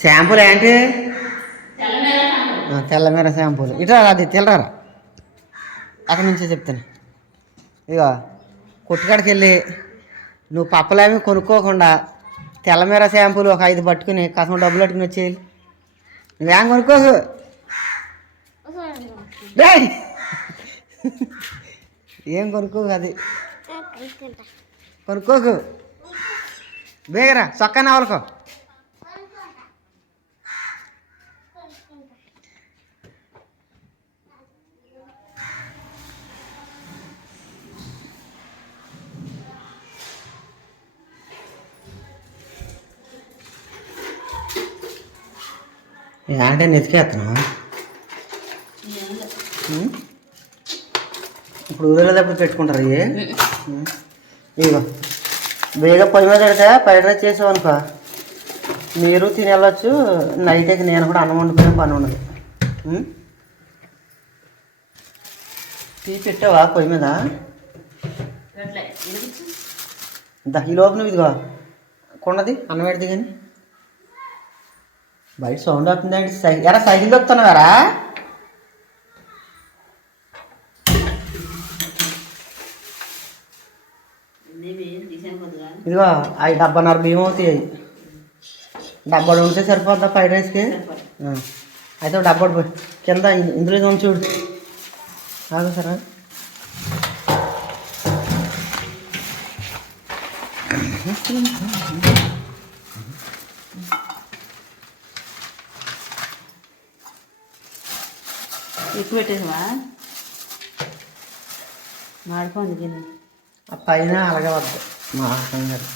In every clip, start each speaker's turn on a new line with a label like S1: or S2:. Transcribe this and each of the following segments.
S1: షాంపూలు ఏంటి?
S2: తెల్లమీర
S1: షాంపూలు ఇట్లా అది తెల్లరా అక్కడి నుంచే చెప్తాను. ఇక కొట్టుకాడికి వెళ్ళి నువ్వు పప్పలేమి కొనుక్కోకుండా తెల్లమీర షాంపూలు ఒక ఐదు పట్టుకుని కసం డబ్బులు పట్టుకుని వచ్చేయాలి నువ్వేం కొనుక్కోకు! ఏం కొనుక్కోకు అది? కొనుక్కోకు. బేగరా చొక్కా నావలకో. అంటే నెతికేస్తున్నావా ఉం? ఇప్పుడు ఊరేళ్ళప్పుడు పెట్టుకుంటారు ఇవి ఉం. ఇదిగో బేగా పొయ్యి మీద పెడితే ఫ్రైడ్ రైస్ చేసావు అనుకో మీరు తిని వెళ్ళొచ్చు నైట్కి నేను కూడా అన్నం వండుకునే పని ఉన్నది ఉం? టీ పెట్టావా పొయ్యి మీద? ఈ లోపు నువ్వు ఇదిగో కొండది అన్నం పెడితే కానీ. బయట సౌండ్ అవుతుందండి సై ఎరా సైకిల్ దొక్కుతున్నావారా. ఇదిగో అవి డబ్బన్నర బియ్యం అవుతాయి అవి డబ్బా ఉంటే సరిపోద్దా ఫ్రైడ్ రైస్కి. అయితే డబ్బా కింద ఇందులో ఇది చూడు ఆగు సరే.
S2: ఉప్పు పెట్టేసావా? మాడిపోంది గిన్నె.
S1: ఆ పైన అలగవద్దు వద్దు మా సంగతి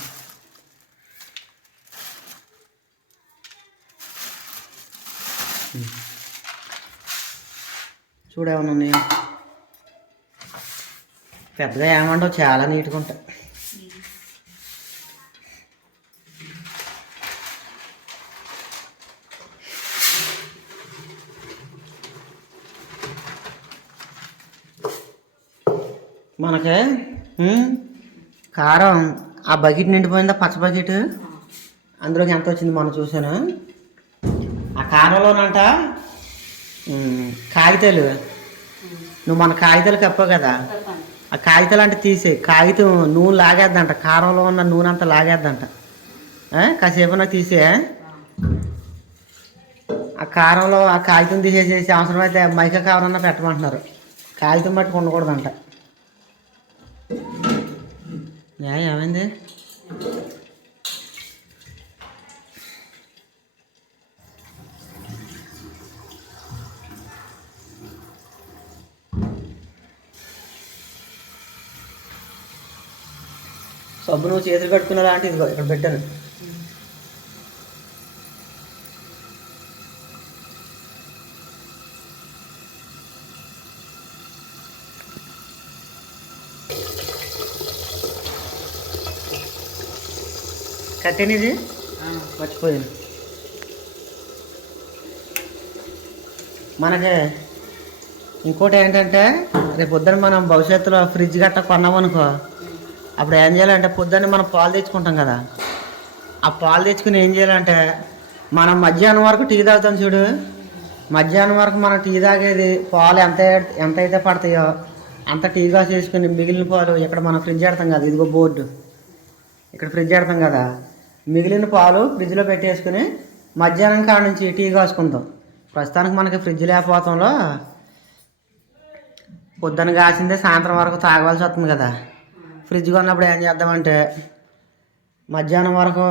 S1: చూడేమన్నా ఉన్నాయా. పెద్దగా ఏమండవు చాలా నీట్గా ఉంటాయి. మనకి కారం. ఆ బకెట్ నిండిపోయిందా? పచ్చ బకెట్? అందులోకి ఎంత వచ్చింది మనం చూసాను ఆ కారంలోనంట. కాగితాలు. నువ్వు మన కాగితాలు కప్పావు కదా? ఆ కాగితాలు అంటే తీసే. కాగితం నూనె లాగేద్దంట. కారంలో ఉన్న నూనె అంతా లాగేద్దంట. ఆ, కాసేపు నాకు తీసే. ఆ కారంలో ఆ కాగితం తీసేసేసి అవసరమైతే మైకా కావాలన్నా పెట్టమంటున్నారు. కాగితం బట్టి ఉండకూడదంట. యా ఏమైంది సబ్బు నువ్వు చేతులు కట్టుకున్నారా అంటే ఇదిగో ఇక్కడ పెట్టాను కట్టేనిది? మర్చిపోయాను. మనకి ఇంకోటి ఏంటంటే రేపు పొద్దున మనం భవిష్యత్తులో ఫ్రిడ్జ్ గట్ట కొన్నామనుకో అప్పుడు ఏం చేయాలంటే పొద్దున్నే మనం పాలు తెచ్చుకుంటాం కదా. ఆ పాలు తెచ్చుకుని ఏం చేయాలంటే మనం మధ్యాహ్నం వరకు టీ తాగుతాం చూడు. మధ్యాహ్నం వరకు మనం టీ తాగేది పాలు ఎంత ఎంత అయితే పడతాయో అంత టీ కాసు వేసుకుని మిగిలిన పాలు ఇక్కడ మనం ఫ్రిడ్జ్ ఆడతాం కదా ఇదిగో బోర్డు. ఇక్కడ ఫ్రిడ్జ్ పెడతాం కదా. మిగిలిన పాలు ఫ్రిడ్జ్లో పెట్టేసుకుని మధ్యాహ్నం కాడ నుంచి టీ కాసుకుంటాం ప్రస్తుతానికి మనకి ఫ్రిడ్జ్ లేకపోవడంలో పొద్దున కాసిందే సాయంత్రం వరకు తాగవలసి వస్తుంది కదా. ఫ్రిడ్జ్ కొన్నప్పుడు ఏం చేద్దామంటే మధ్యాహ్నం వరకు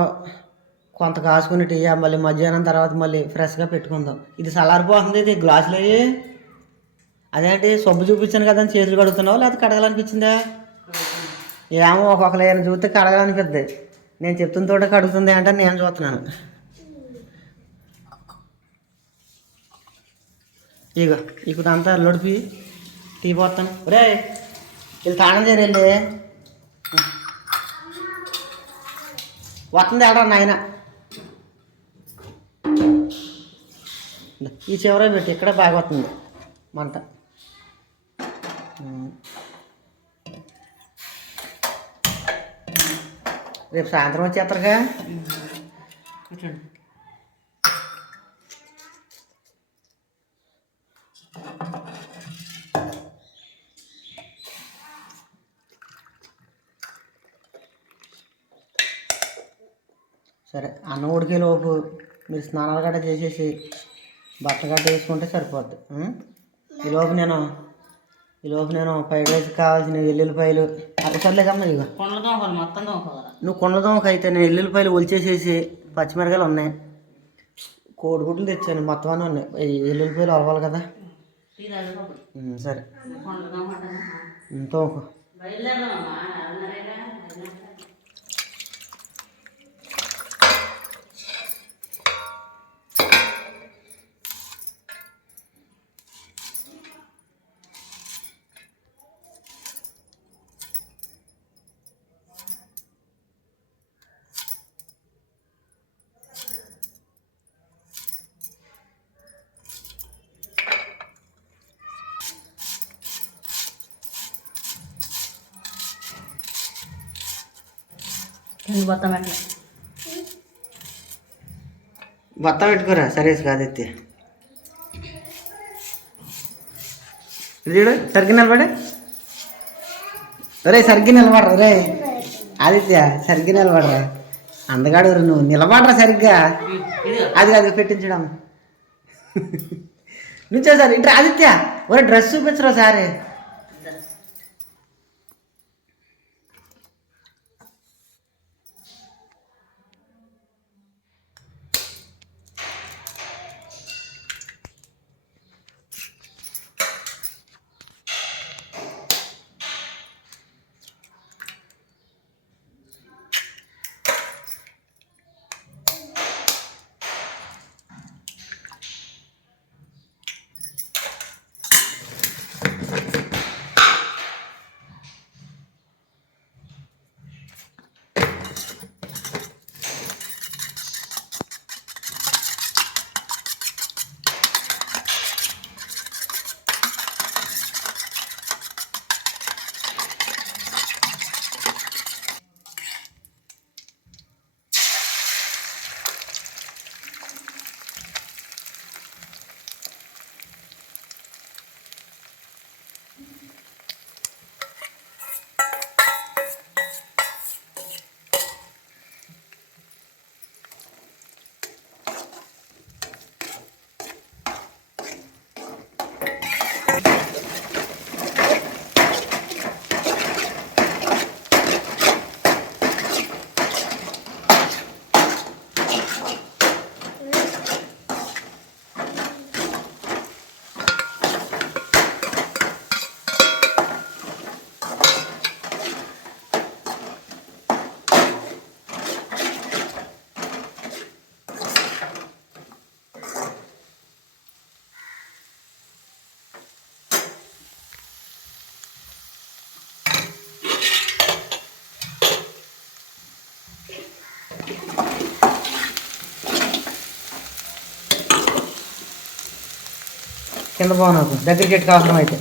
S1: కొంత కాసుకుని టీ మళ్ళీ మధ్యాహ్నం తర్వాత మళ్ళీ ఫ్రెష్గా పెట్టుకుందాం. ఇది సలారిపోతుంది ఇది గ్లాసులు అయ్యి. అదేంటి సబ్బు చూపించాను కదా అని చేతులు కడుగుతున్నావు? లేకపోతే కడగాలనిపించిందా? ఏమో ఒక్కొక్కరు ఏమైనా చూస్తే కడగాలనిపిద్ది నేను చెప్తున్న తోట కడుగుతుంది అంటే నేను చూస్తున్నాను. ఇక ఇక్కడ అంతా లొడిపి టీ పోతాను. రే వీళ్ళు తాళం చేయరు వస్తుంది వెళ్ళరా నాయన. ఈ చివర పెట్టి ఇక్కడ బాగా వస్తుంది మంట. రేపు సాయంత్రం వచ్చేస్తారుగా
S2: కూర్చోండి
S1: సరే అన్న ఉడికే లోపు మీరు స్నానాలు గట్ట చేసేసి బట్టలు గట్ట వేసుకుంటే సరిపోద్ది ఈలోపు నేను ఈ లోపు నేను ఫ్రైడ్ రైస్ కావాల్సిన వెల్లుల్లిపాయలు అది సర్లేదమ్మా ఇక
S2: కొండల దోమలు మొత్తం
S1: నువ్వు కొండదోమకి అయితే నేను ఎల్లుల్లిపాయలు ఒలిచేసేసి పచ్చిమిరకాయలు ఉన్నాయి. కోడిగుడ్లు తెచ్చాను మొత్తం అన్నీ ఉన్నాయి. ఈ ఎల్లుల్లిపాయలు అలవాలి కదా. సరే.
S2: కొండల మొత్తం పెట్టిన
S1: మొత్తం పెట్టుకోరా సరే కాదు ఎత్తి చూడు సరిగ్గా నిలబడే. రే సరిగ్గా నిలబడరా రే ఆదిత్య సరిగ్గా నిలబడరా. అందగాడు నువ్వు? నిలబడరా సరిగ్గా. అది అది పెట్టించడం. నుంచో సార్ ఇంటర్ ఆదిత్య. ఒరే డ్రెస్ చూపించరా సారే. కింద బాగున్నాకు దగ్గర చెట్టుకు అవసరం అయితే.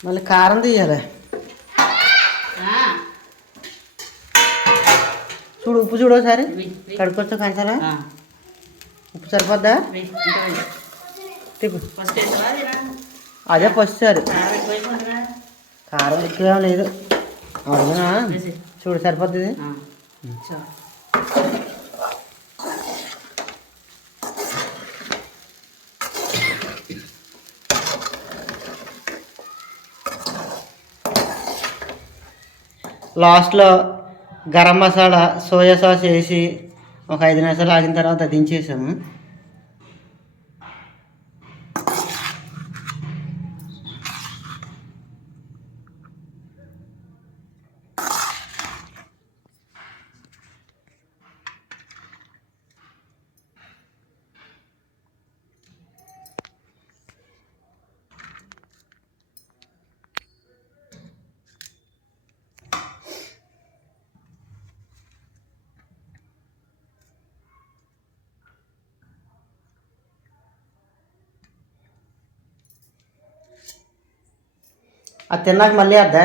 S1: మళ్ళీ కారం తీయాలి. చూడు ఉప్పు చూడు ఒకసారి. కడుక్కొచ్చా కంచాలా? ఉప్పు సరిపోద్దా. తిప్పు? అదే ఫస్ట్ సారి.
S2: కారం
S1: ఎక్కువ లేదు. అవునా. చూడు సరిపోతుంది. లాస్ట్లో గరం మసాలా సోయా సాస్ వేసి ఒక ఐదు నిమిషాలు ఆగిన తర్వాత దించేసాము. అది తిన్నాక మళ్ళీ వద్దా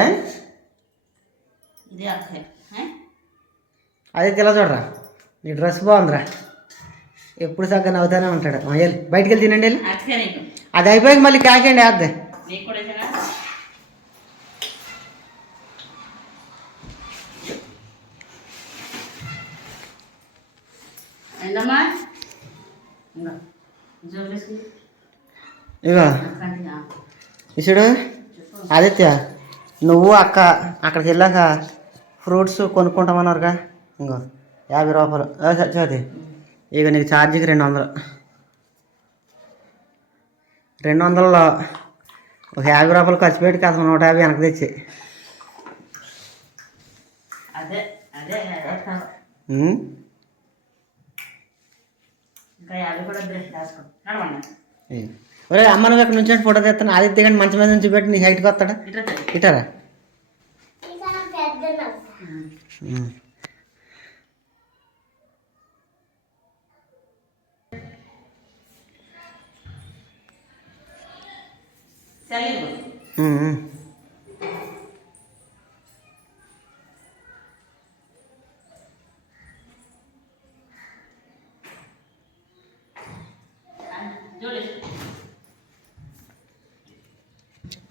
S2: ఇది అక్క
S1: అదే తెల్ల చూడరా నీ డ్రెస్ బాగుందిరా ఎప్పుడు సగ్గా నవ్వుతానే ఉంటాడు ఆ, వెళ్ళి బయటికి వెళ్ళి తినండి వెళ్ళి
S2: అక్క నీకు
S1: అది అయిపోయాక మళ్ళీ కాకండి వేద్దే
S2: నీకు కూడా ఇదేనా ఏందమ్మా ఇంకా జోబేసి
S1: ఇగో
S2: అక్కడికి
S1: ఇసుడు ఆదిత్య నువ్వు అక్క అక్కడికి వెళ్ళాక ఫ్రూట్స్ కొనుక్కుంటామన్నారుగా. ఇంకో యాభై రూపాయలు. ఆ, చ- చోది ఇక నీకు ఛార్జీకి రెండు వందలు. రెండు వందలలో ఒక యాభై రూపాయలు ఖర్చు పెట్టి అసలు నూట యాభై వెనక్కి తెచ్చి?
S2: ఇంకా యాభై కూడా
S1: ఒరే అమ్మ నువ్వు ఇక్కడ నుంచి ఫోటో తెస్తాను ఆదిత్య కానీ మంచం మీద నుంచి పెట్టి నీ హైట్కి వస్తాడా. ఇటారా.
S2: చల్లి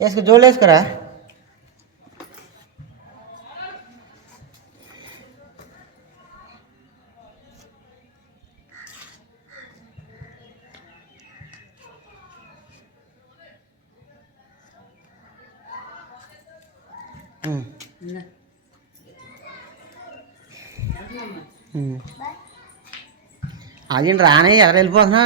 S1: వేసుకో జోలు వేసుకోరా? అదేంటి
S2: ఇంకా
S1: రానే ఎక్కడ వెళ్ళిపోతున్నా